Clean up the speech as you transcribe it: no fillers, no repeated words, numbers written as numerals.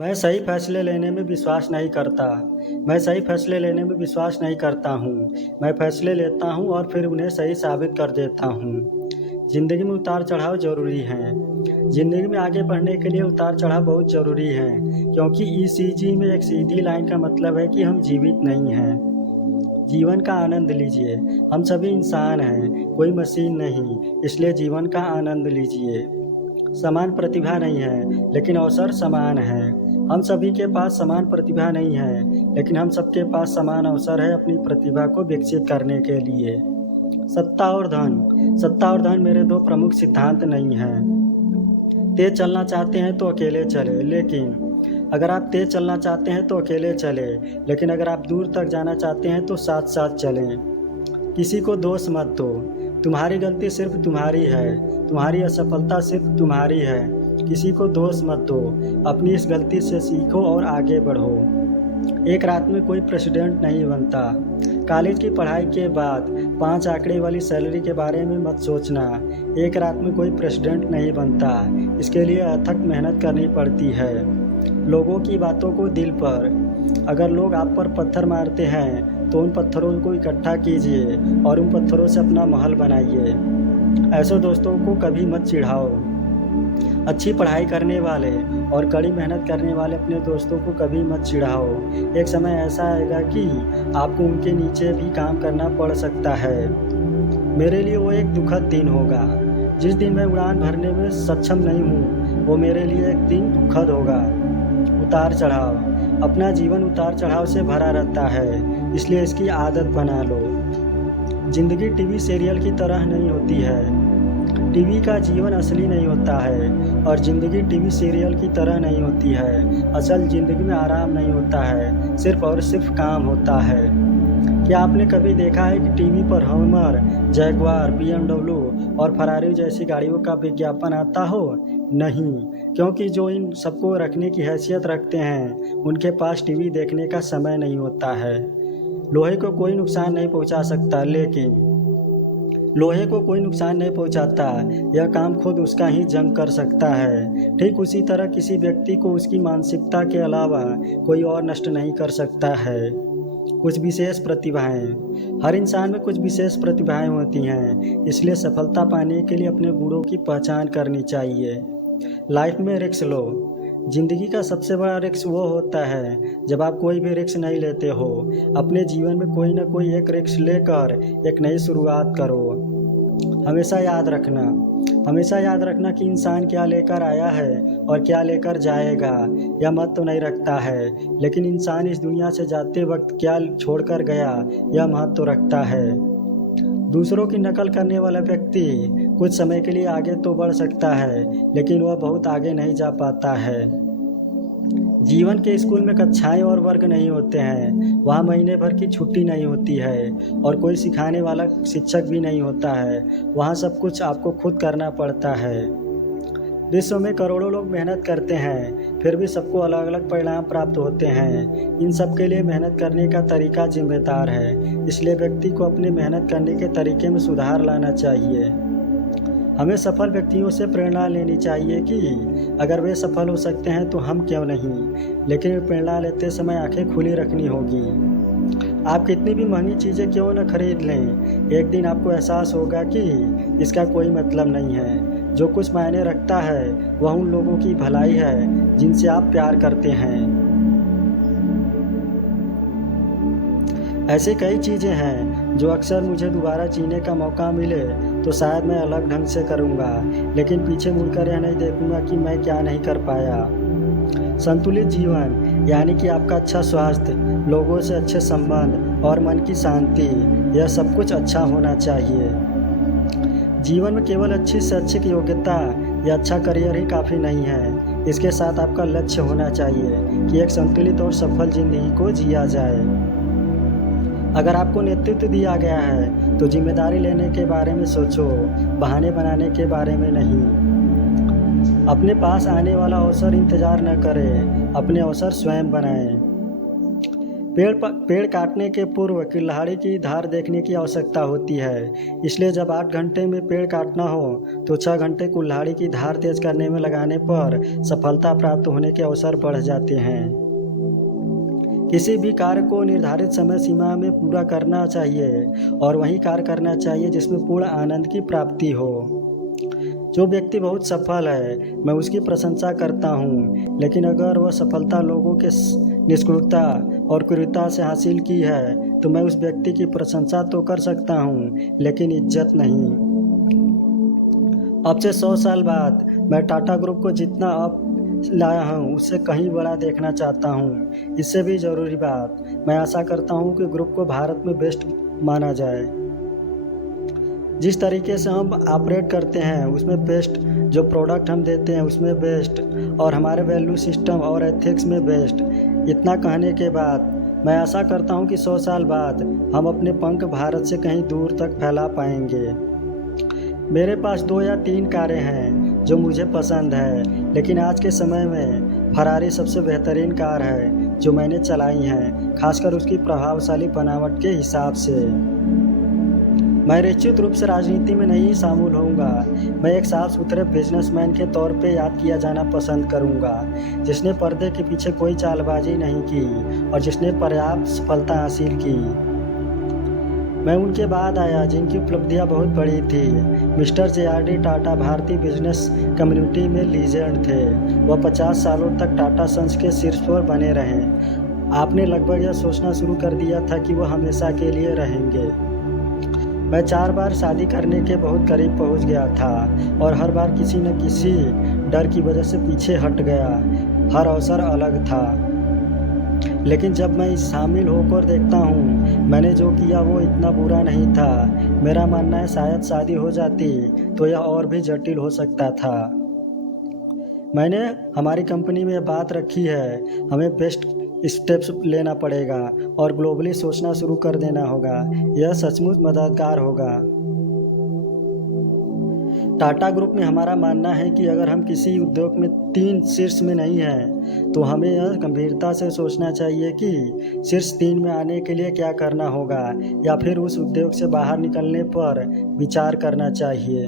मैं सही फैसले लेने में विश्वास नहीं करता। मैं सही फैसले लेने में विश्वास नहीं करता हूँ। मैं फैसले लेता हूँ और फिर उन्हें सही साबित कर देता हूँ। ज़िंदगी में उतार-चढ़ाव ज़रूरी हैं। ज़िंदगी में आगे बढ़ने के लिए उतार-चढ़ाव बहुत ज़रूरी हैं, क्योंकि ईसीजी में एक सीधी लाइन का मतलब है कि हम जीवित नहीं हैं। जीवन का आनंद लीजिए। हम सभी इंसान हैं, कोई मशीन नहीं, इसलिए जीवन का आनंद लीजिए। समान प्रतिभा नहीं है, लेकिन अवसर समान हैं। हम सभी के पास समान प्रतिभा नहीं है, लेकिन हम सबके पास समान अवसर है अपनी प्रतिभा को विकसित करने के लिए। सत्ता और धन मेरे दो प्रमुख सिद्धांत नहीं हैं। तेज चलना चाहते हैं तो अकेले चले, लेकिन अगर आप तेज चलना चाहते हैं तो अकेले चले, लेकिन अगर आप दूर तक जाना चाहते हैं तो साथ साथ चलें। किसी को दोष मत दो। तुम्हारी गलती सिर्फ तुम्हारी है। तुम्हारी असफलता सिर्फ तुम्हारी है। किसी को दोष मत दो। अपनी इस गलती से सीखो और आगे बढ़ो। एक रात में कोई प्रेसिडेंट नहीं बनता। कॉलेज की पढ़ाई के बाद 5 आंकड़े वाली सैलरी के बारे में मत सोचना। एक रात में कोई प्रेसिडेंट नहीं बनता। इसके लिए अथक मेहनत करनी पड़ती है। लोगों की बातों को दिल पर। अगर लोग आप पर पत्थर मारते हैं तो उन पत्थरों को इकट्ठा कीजिए और उन पत्थरों से अपना महल बनाइए। ऐसे दोस्तों को कभी मत चिढ़ाओ। अच्छी पढ़ाई करने वाले और कड़ी मेहनत करने वाले अपने दोस्तों को कभी मत चिढ़ाओ। एक समय ऐसा आएगा कि आपको उनके नीचे भी काम करना पड़ सकता है। मेरे लिए वो एक दुखद दिन होगा। जिस दिन मैं उड़ान भरने में सक्षम नहीं हूँ, वो मेरे लिए एक दिन दुखद होगा। उतार चढ़ाव। अपना जीवन उतार चढ़ाव से भरा रहता है, इसलिए इसकी आदत बना लो। जिंदगी टीवी सीरियल की तरह नहीं होती है। टीवी का जीवन असली नहीं होता है और ज़िंदगी टीवी सीरियल की तरह नहीं होती है। असल ज़िंदगी में आराम नहीं होता है, सिर्फ और सिर्फ काम होता है। क्या आपने कभी देखा है कि टीवी पर हमर, जैगवार, BMW और फरारी जैसी गाड़ियों का विज्ञापन आता हो? नहीं, क्योंकि जो इन सबको रखने की हैसियत रखते हैं, उनके पास टीवी देखने का समय नहीं होता है। लोहे को कोई नुकसान नहीं पहुंचा सकता, लेकिन लोहे को कोई नुकसान नहीं पहुंचाता। यह काम खुद उसका ही जंग कर सकता है। ठीक उसी तरह किसी व्यक्ति को उसकी मानसिकता के अलावा कोई और नष्ट नहीं कर सकता है। कुछ विशेष प्रतिभाएं। हर इंसान में कुछ विशेष प्रतिभाएं होती हैं, इसलिए सफलता पाने के लिए अपने गुणों की पहचान करनी चाहिए। लाइफ में रिस्क लो। जिंदगी का सबसे बड़ा रिस्क वो होता है जब आप कोई भी रिस्क नहीं लेते हो। अपने जीवन में कोई ना कोई एक रिस्क लेकर एक नई शुरुआत करो। हमेशा याद रखना कि इंसान क्या लेकर आया है और क्या लेकर जाएगा यह महत्व तो नहीं रखता है, लेकिन इंसान इस दुनिया से जाते वक्त क्या छोड़कर गया यह महत्व तो रखता है। दूसरों की नकल करने वाला व्यक्ति कुछ समय के लिए आगे तो बढ़ सकता है, लेकिन वह बहुत आगे नहीं जा पाता है। जीवन के स्कूल में कक्षाएं और वर्ग नहीं होते हैं। वहाँ महीने भर की छुट्टी नहीं होती है और कोई सिखाने वाला शिक्षक भी नहीं होता है। वहाँ सब कुछ आपको खुद करना पड़ता है। विश्व में करोड़ों लोग मेहनत करते हैं, फिर भी सबको अलग अलग परिणाम प्राप्त होते हैं। इन सब के लिए मेहनत करने का तरीका जिम्मेदार है, इसलिए व्यक्ति को अपने मेहनत करने के तरीके में सुधार लाना चाहिए। हमें सफल व्यक्तियों से प्रेरणा लेनी चाहिए कि अगर वे सफल हो सकते हैं तो हम क्यों नहीं, लेकिन प्रेरणा लेते समय आंखें खुली रखनी होगी। आप कितनी भी महंगी चीज़ें क्यों न खरीद लें, एक दिन आपको एहसास होगा कि इसका कोई मतलब नहीं है। जो कुछ मायने रखता है वह उन लोगों की भलाई है जिनसे आप प्यार करते हैं। ऐसी कई चीज़ें हैं जो अक्सर मुझे दोबारा जीने का मौका मिले तो शायद मैं अलग ढंग से करूँगा, लेकिन पीछे मुड़कर यह नहीं देखूँगा कि मैं क्या नहीं कर पाया। संतुलित जीवन यानी कि आपका अच्छा स्वास्थ्य, लोगों से अच्छे संबंध और मन की शांति, यह सब कुछ अच्छा होना चाहिए। जीवन में केवल अच्छी से अच्छी योग्यता या अच्छा करियर ही काफ़ी नहीं है। इसके साथ आपका लक्ष्य होना चाहिए कि एक संतुलित और सफल जिंदगी को जिया जाए। अगर आपको नेतृत्व दिया गया है तो जिम्मेदारी लेने के बारे में सोचो, बहाने बनाने के बारे में नहीं। अपने पास आने वाला अवसर इंतजार न करें, अपने अवसर स्वयं बनाएं। पेड़ काटने के पूर्व कुल्हाड़ी की धार देखने की आवश्यकता होती है। इसलिए जब 8 घंटे में पेड़ काटना हो तो 6 घंटे कुल्हाड़ी की धार तेज करने में लगाने पर सफलता प्राप्त होने के अवसर बढ़ जाते हैं। किसी भी कार्य को निर्धारित समय सीमा में पूरा करना चाहिए और वही कार्य करना चाहिए जिसमें पूर्ण आनंद की प्राप्ति हो। जो व्यक्ति बहुत सफल है मैं उसकी प्रशंसा करता हूँ, लेकिन अगर वह सफलता लोगों के निष्ठुरता और क्रूरता से हासिल की है तो मैं उस व्यक्ति की प्रशंसा तो कर सकता हूँ, लेकिन इज्जत नहीं। अब से 100 साल बाद मैं टाटा ग्रुप को जितना अब लाया हूँ उससे कहीं बड़ा देखना चाहता हूँ। इससे भी ज़रूरी बात, मैं आशा करता हूँ कि ग्रुप को भारत में बेस्ट माना जाए। जिस तरीके से हम ऑपरेट करते हैं उसमें बेस्ट, जो प्रोडक्ट हम देते हैं उसमें बेस्ट, और हमारे वैल्यू सिस्टम और एथिक्स में बेस्ट। इतना कहने के बाद मैं आशा करता हूं कि 100 साल बाद हम अपने पंख भारत से कहीं दूर तक फैला पाएंगे। मेरे पास 2 या 3 कारें हैं जो मुझे पसंद है, लेकिन आज के समय में फरारी सबसे बेहतरीन कार है जो मैंने चलाई है, खासकर उसकी प्रभावशाली बनावट के हिसाब से। मैं निश्चित रूप से राजनीति में नहीं शामिल होऊंगा। मैं एक साफ सुथरे बिजनेसमैन के तौर पे याद किया जाना पसंद करूंगा, जिसने पर्दे के पीछे कोई चालबाजी नहीं की और जिसने पर्याप्त सफलता हासिल की। मैं उनके बाद आया जिनकी उपलब्धियां बहुत बड़ी थी। Mister JRD. टाटा भारतीय बिजनेस कम्युनिटी में लीजेंड थे। वह 50 सालों तक टाटा सन्स के शीर्ष पर बने रहे। आपने लगभग यह सोचना शुरू कर दिया था कि वह हमेशा के लिए रहेंगे। मैं 4 बार शादी करने के बहुत करीब पहुंच गया था और हर बार किसी न किसी डर की वजह से पीछे हट गया। हर अवसर अलग था, लेकिन जब मैं शामिल होकर देखता हूँ मैंने जो किया वो इतना बुरा नहीं था। मेरा मानना है शायद शादी हो जाती तो यह और भी जटिल हो सकता था। मैंने हमारी कंपनी में बात रखी है, हमें बेस्ट स्टेप्स लेना पड़ेगा और ग्लोबली सोचना शुरू कर देना होगा। यह सचमुच मददगार होगा। टाटा ग्रुप में हमारा मानना है कि अगर हम किसी उद्योग में 3 शीर्ष में नहीं हैं तो हमें यह गंभीरता से सोचना चाहिए कि शीर्ष 3 में आने के लिए क्या करना होगा, या फिर उस उद्योग से बाहर निकलने पर विचार करना चाहिए।